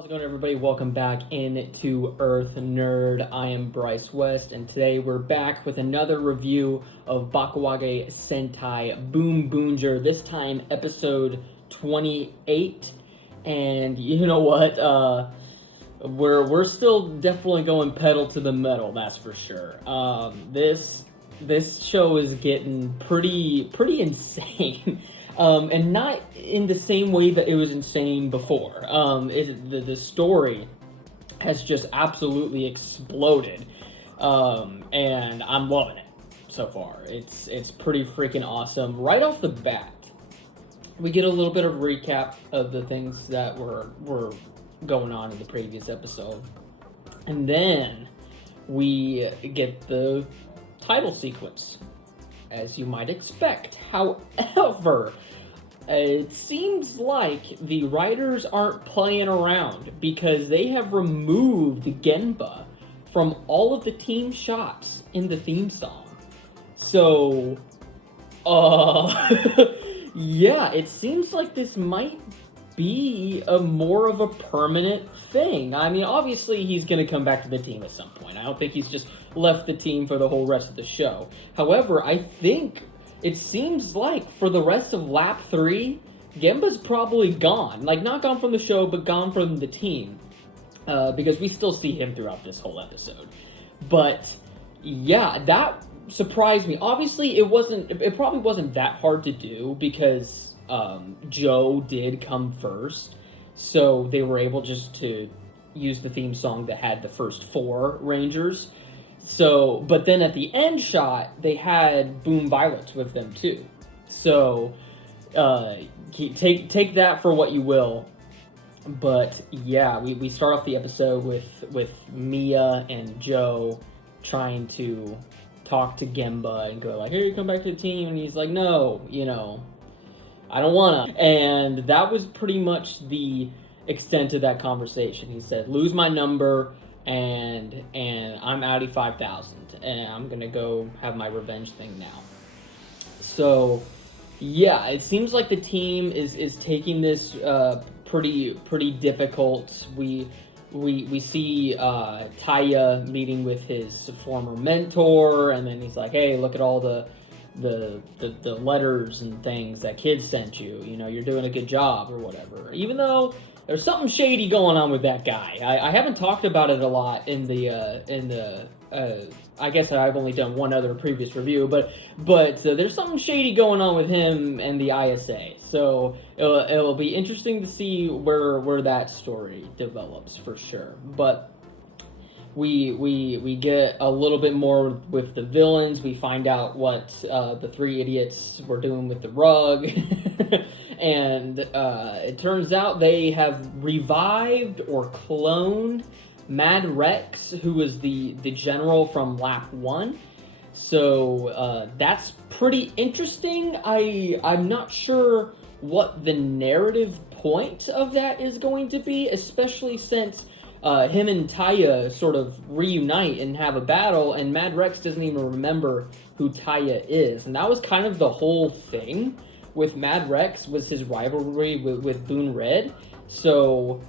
How's it going, everybody? Welcome back into Earth Nerd. I am Bryce West, and today we're back with another review of Bakuage Sentai Boonboomger. This time, episode 28. And you know what? We're still definitely going pedal to the metal. That's for sure. This show is getting pretty insane. And not in the same way that it was insane before. The story has just absolutely exploded, and I'm loving it so far. It's pretty freaking awesome. Right off the bat, we get a little bit of recap of the things that were going on in the previous episode, and then we get the title sequence, as you might expect. However, it seems like the writers aren't playing around because they have removed Genba from all of the team shots in the theme song. So, yeah, it seems like this might be more of a permanent thing. I mean, obviously he's going to come back to the team at some point. I don't think he's just left the team for the whole rest of the show. However, I think it seems like for the rest of lap 3, Genba's probably gone. Like, not gone from the show, but gone from the team. Because we still see him throughout this whole episode. But, yeah, that surprised me. Obviously, it probably wasn't that hard to do because Joe did come first. So they were able just to use the theme song that had the first 4 Rangers. So, but then at the end shot, they had Boom Violets with them too. So, take that for what you will. But yeah, we start off the episode with Mia and Joe trying to talk to Genba and go like, "Hey, come back to the team," and he's like, "No, I don't wanna." And that was pretty much the extent of that conversation. He said, "Lose my number, and I'm Audi 5000, and I'm gonna go have my revenge thing now." So yeah, it seems like the team is taking this pretty difficult. We see Taya meeting with his former mentor, and then he's like, "Hey, look at all the letters and things that kids sent you. You're doing a good job," or whatever. Even though there's something shady going on with that guy. I haven't talked about it a lot in the I guess I've only done one other previous review, but there's something shady going on with him and the ISA. So it'll be interesting to see where that story develops for sure. But we get a little bit more with the villains. We find out what the 3 idiots were doing with the rug. And it turns out they have revived or cloned Mad Rex, who was the general from lap 1. So that's pretty interesting. I'm not sure what the narrative point of that is going to be, especially since him and Taya sort of reunite and have a battle, and Mad Rex doesn't even remember who Taya is. And that was kind of the whole thing with Mad Rex, was his rivalry with Boon Red. So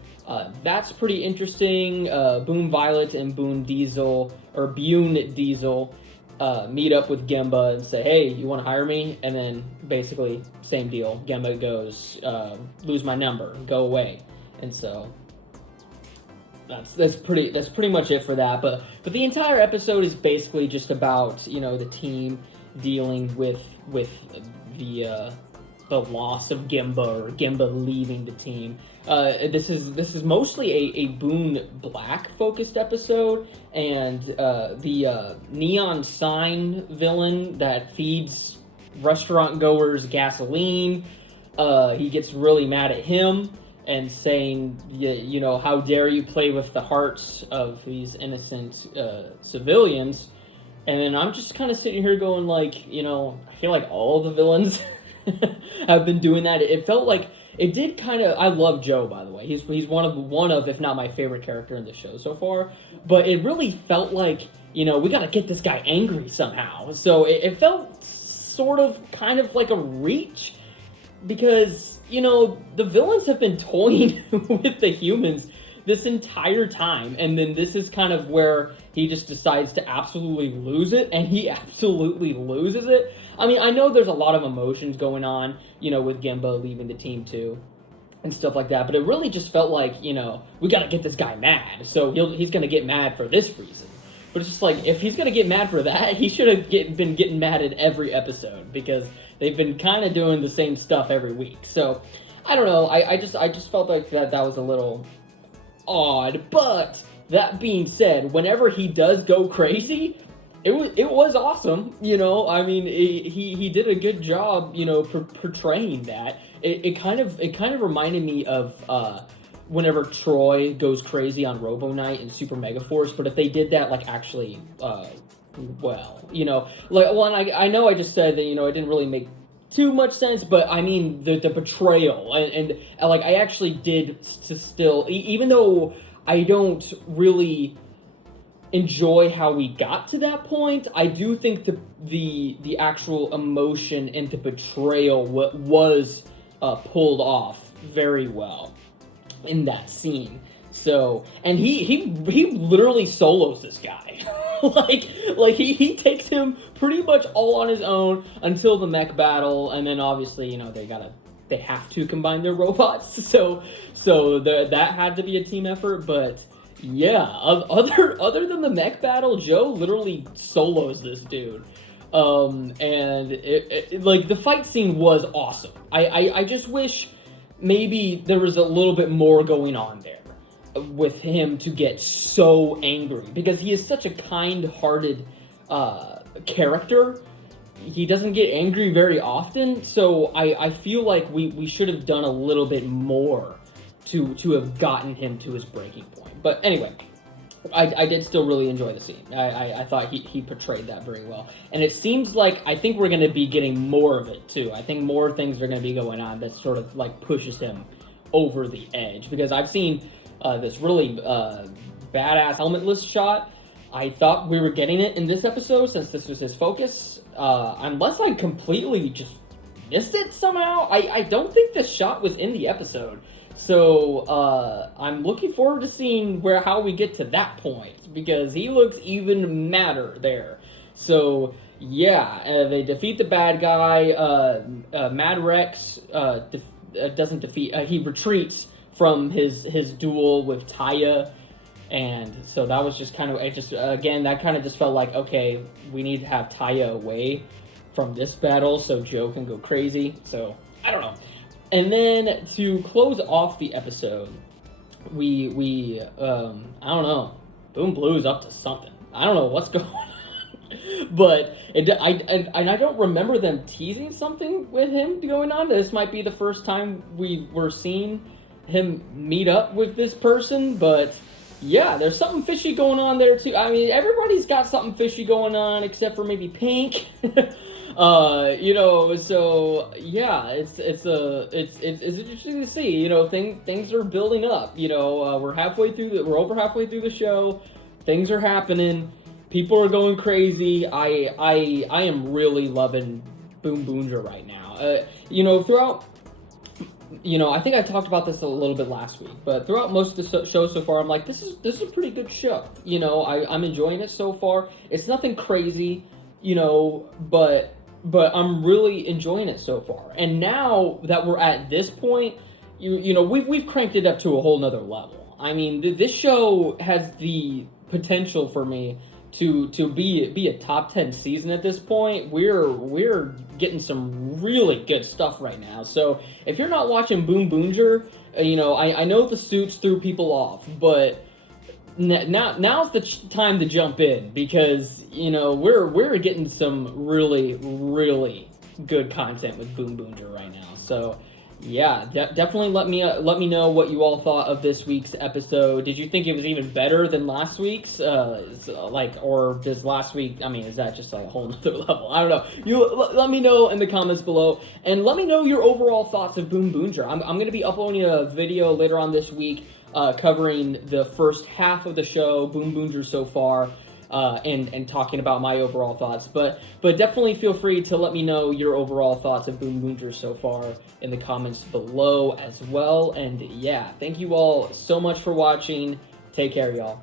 that's pretty interesting. Boon Violet and Boon Diesel meet up with Genba and say, "Hey, you want to hire me?" And then basically same deal. Genba goes, "Lose my number, go away." And so that's pretty much it for that. But the entire episode is basically just about the team dealing with the loss of Genba, or Genba leaving the team. This is mostly a Boon Black focused episode, and the neon sign villain that feeds restaurant goers gasoline, he gets really mad at him and saying, "How dare you play with the hearts of these innocent civilians?" And then I'm just kind of sitting here going like, I feel like all of the villains have been doing that. It felt like it did kind of. I love Joe, by the way. He's one of if not my favorite character in the show so far. But it really felt like we got to get this guy angry somehow. So it felt sort of kind of like a reach, because the villains have been toying with the humans this entire time, and then this is kind of where he just decides to absolutely lose it, and he absolutely loses it. I mean, I know there's a lot of emotions going on, with Gemba leaving the team too, and stuff like that, but it really just felt like, we gotta get this guy mad, so he's gonna get mad for this reason. But it's just like, if he's gonna get mad for that, he should have been getting mad in every episode, because they've been kind of doing the same stuff every week. So, I don't know, I just felt like that was a little odd, but that being said, whenever he does go crazy, it was awesome, I mean, he did a good job, portraying that. It kind of reminded me of whenever Troy goes crazy on Robo Knight and Super Mega Force, but if they did that actually well, and I know I just said that, it didn't really make too much sense, but I mean the betrayal and I actually did still, even though I don't really enjoy how we got to that point, I do think the actual emotion and the betrayal was pulled off very well in that scene. So, and he literally solos this guy. he takes him pretty much all on his own until the mech battle, and then obviously, they have to combine their robots. So that had to be a team effort, but yeah, other than the mech battle, Joe literally solos this dude. And the fight scene was awesome. I just wish maybe there was a little bit more going on there with him to get so angry, because he is such a kind-hearted character. He doesn't get angry very often, so I feel like we should have done a little bit more to have gotten him to his breaking point. But anyway, I did still really enjoy the scene. I thought he portrayed that very well. And it seems like, I think we're going to be getting more of it too. I think more things are going to be going on that sort of pushes him over the edge. Because I've seen this really badass helmetless shot. I thought we were getting it in this episode since this was his focus. Unless I completely just missed it somehow. I don't think this shot was in the episode. So, I'm looking forward to seeing how we get to that point, because he looks even madder there. So, yeah, they defeat the bad guy. Mad Rex doesn't defeat. He retreats from his duel with Taya, and so that was just kind of that kind of just felt like, okay, we need to have Taya away from this battle so Joe can go crazy. So I don't know. And then to close off the episode, we I don't know, Boom Blue's up to something. I don't know what's going on, but I don't remember them teasing something with him going on. This might be the first time we're seeing him meet up with this person, but yeah, there's something fishy going on there too. I mean, everybody's got something fishy going on except for maybe Pink. So yeah, it's interesting to see. Things are building up. We're over halfway through the show. Things are happening. People are going crazy. I am really loving Boonboomger right now. Throughout. I think I talked about this a little bit last week, but throughout most of the show so far, I'm like, this is a pretty good show. I'm enjoying it so far. It's nothing crazy, but I'm really enjoying it so far. And now that we're at this point, we've cranked it up to a whole nother level. I mean, this show has the potential for me to be a top 10 season at this point. We're getting some really good stuff right now. So if you're not watching Boonboomger, I know the suits threw people off, but now's the time to jump in, because we're getting some really, really good content with Boonboomger right now. So yeah, definitely let me know what you all thought of this week's episode. Did you think it was even better than last week's? Or does last week, I mean, is that just a whole nother level? I don't know. Let me know in the comments below, and let me know your overall thoughts of Boonboomger. I'm going to be uploading a video later on this week covering the first half of the show, Boonboomger so far. and talking about my overall thoughts. But definitely feel free to let me know your overall thoughts of Boonboomger so far in the comments below as well. And yeah, thank you all so much for watching. Take care, y'all.